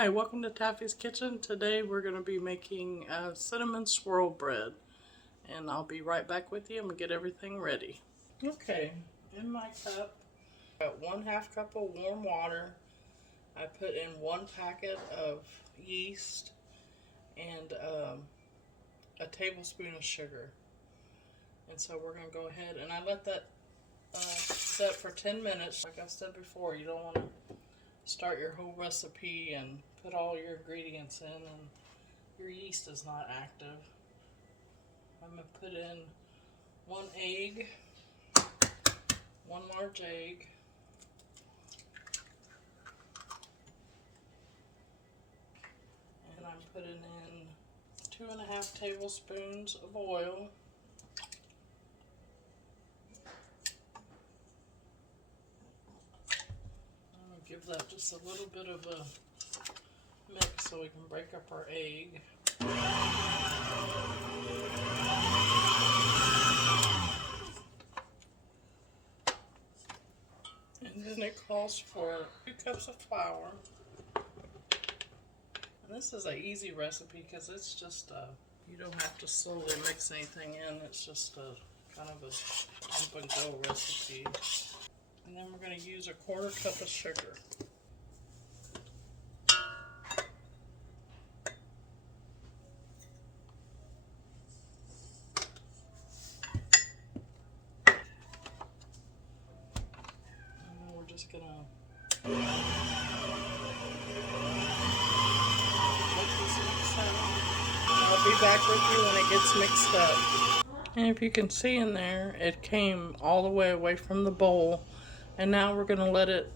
Hi, welcome to Taffy's Kitchen. Today we're going to be making cinnamon swirl bread, and I'll be right back with you and we'll get everything ready. Okay, in my cup, I got 1/2 cup of warm water. I put in 1 packet of yeast and a tablespoon of sugar. And so we're going to go ahead and I let that set for 10 minutes. Like I said before, you don't want to start your whole recipe and put all your ingredients in and your yeast is not active. I'm going to put in 1 egg, 1 large egg, and I'm putting in 2.5 tablespoons of oil. I'm going to give that just a little bit of a mix so we can break up our egg. And then it calls for 2 cups of flour. And this is an easy recipe because it's just, you don't have to slowly mix anything in. It's just a kind of a dump and go recipe. And then we're going to use 1/4 cup of sugar. Just gonna let this mix out. I'll be back with you when it gets mixed up. And if you can see in there, it came all the way away from the bowl. And now we're gonna let it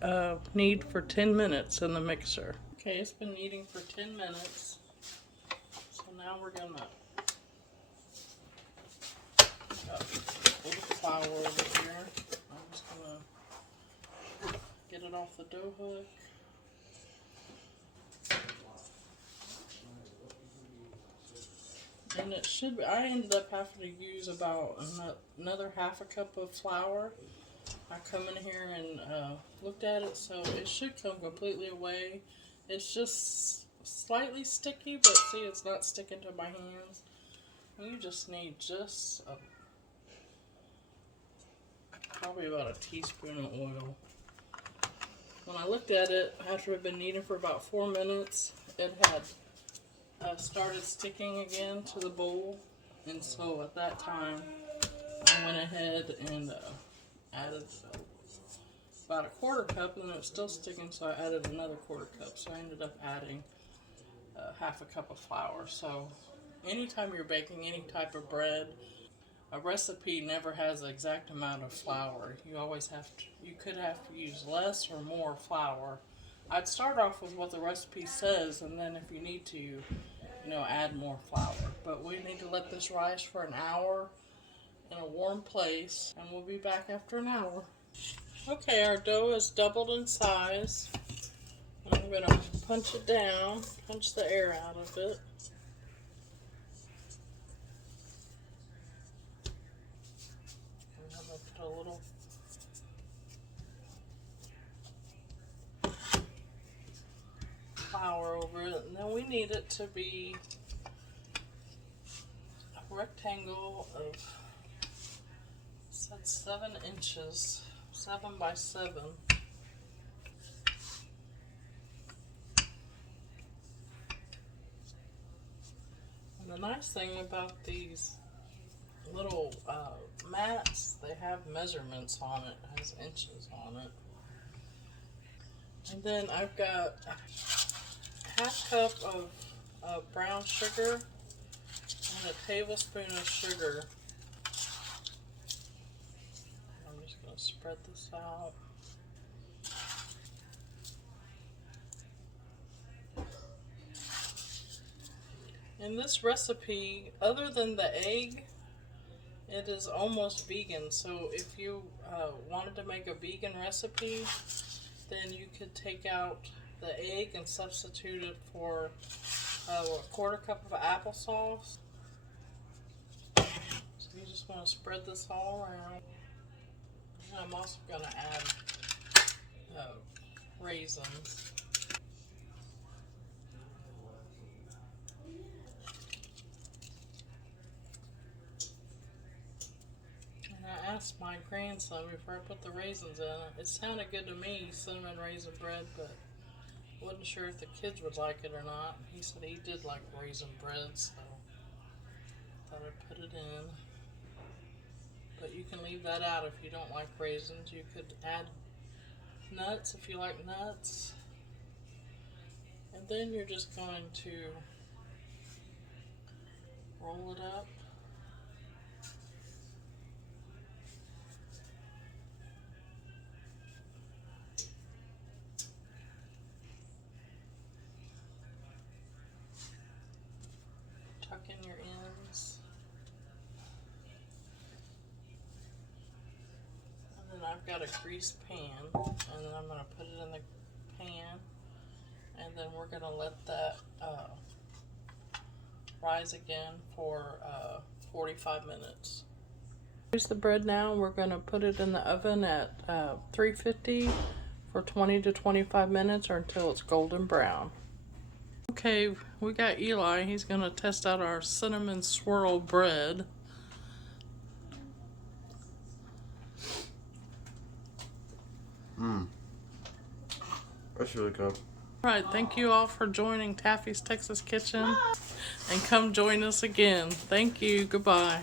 knead for 10 minutes in the mixer. Okay, it's been kneading for 10 minutes. So now we're gonna put a little flour over here. I'm just gonna get it off the dough hook. And it should be, I ended up having to use about another 1/2 cup of flour. I come in here and looked at it, so it should come completely away. It's just slightly sticky, but see, it's not sticking to my hands. You just need just probably about a teaspoon of oil. When I looked at it, after it had been kneading for about 4 minutes, it had started sticking again to the bowl. And so at that time, I went ahead and added about 1/4 cup, and it was still sticking, so I added another 1/4 cup. So I ended up adding 1/2 cup of flour. So anytime you're baking any type of bread, a recipe never has the exact amount of flour. You always have to, you could have to use less or more flour. I'd start off with what the recipe says, and then if you need to, you know, add more flour. But we need to let this rise for an hour in a warm place, and we'll be back after an hour. Okay, our dough is doubled in size. I'm going to punch it down, punch the air out of it. I'm going to put a little flour over it, and then we need it to be a rectangle of 7 inches, 7 by 7. And the nice thing about these little mats, they have measurements on it. It has inches on it. And then I've got a 1/2 cup of brown sugar and a tablespoon of sugar. I'm just going to spread this out. In this recipe, other than the egg, it is almost vegan. So if you wanted to make a vegan recipe, then you could take out the egg and substitute it for a 1/4 cup of applesauce. So you just want to spread this all around. And I'm also going to add raisins. my grandson before I put the raisins in it. It sounded good to me, cinnamon raisin bread, but wasn't sure if the kids would like it or not. He said he did like raisin bread, so thought I'd put it in. But you can leave that out if you don't like raisins. You could add nuts if you like nuts. And then you're just going to roll it up. Tuck in your ends. And then I've got a greased pan, and then I'm going to put it in the pan, and then we're going to let that rise again for 45 minutes. Here's the bread now, and we're going to put it in the oven at 350 for 20 to 25 minutes or until it's golden brown. Okay, we got Eli. He's going to test out our cinnamon swirl bread. That's really good. Alright, thank you all for joining Taffy's Texas Kitchen. And come join us again. Thank you. Goodbye.